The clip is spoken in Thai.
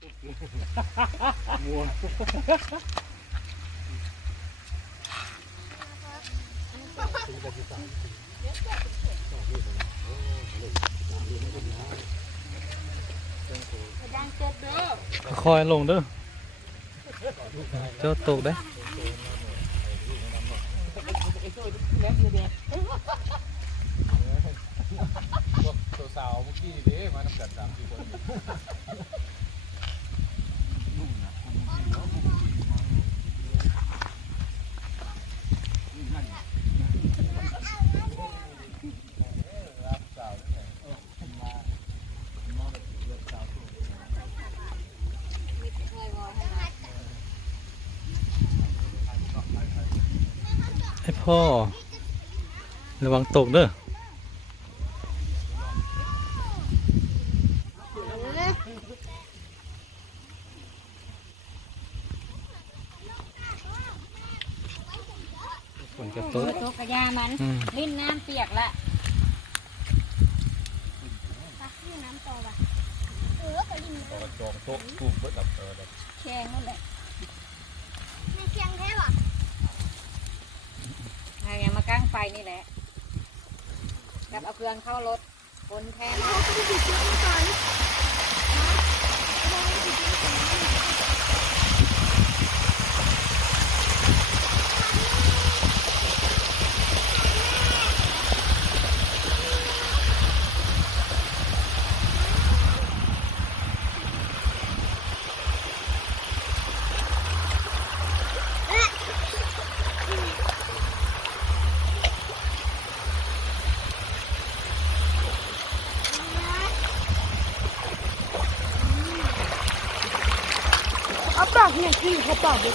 มัวคอยลงเด้อเจ้าตกได้สาวเมื่อกี้เด้มาทำกัน3-4 คนให้พ่อระวังตกเด้อฝนกระตก ตกกระยามันลิ้นน้ำเปียกละลิ้นน้ำโตป่ะก็ลิ้น ต่อจองโต๊ะถูกเบิดกับแข็งนั่นแหละ ไม่เชียงแท้หรอ ไงมากางไฟนี่แหละกับเอาเครื่องเข้ารถคนแทน เขาจะไปติดเชื้อก่อนเอาปากเนี่ยกินเขาปากเลย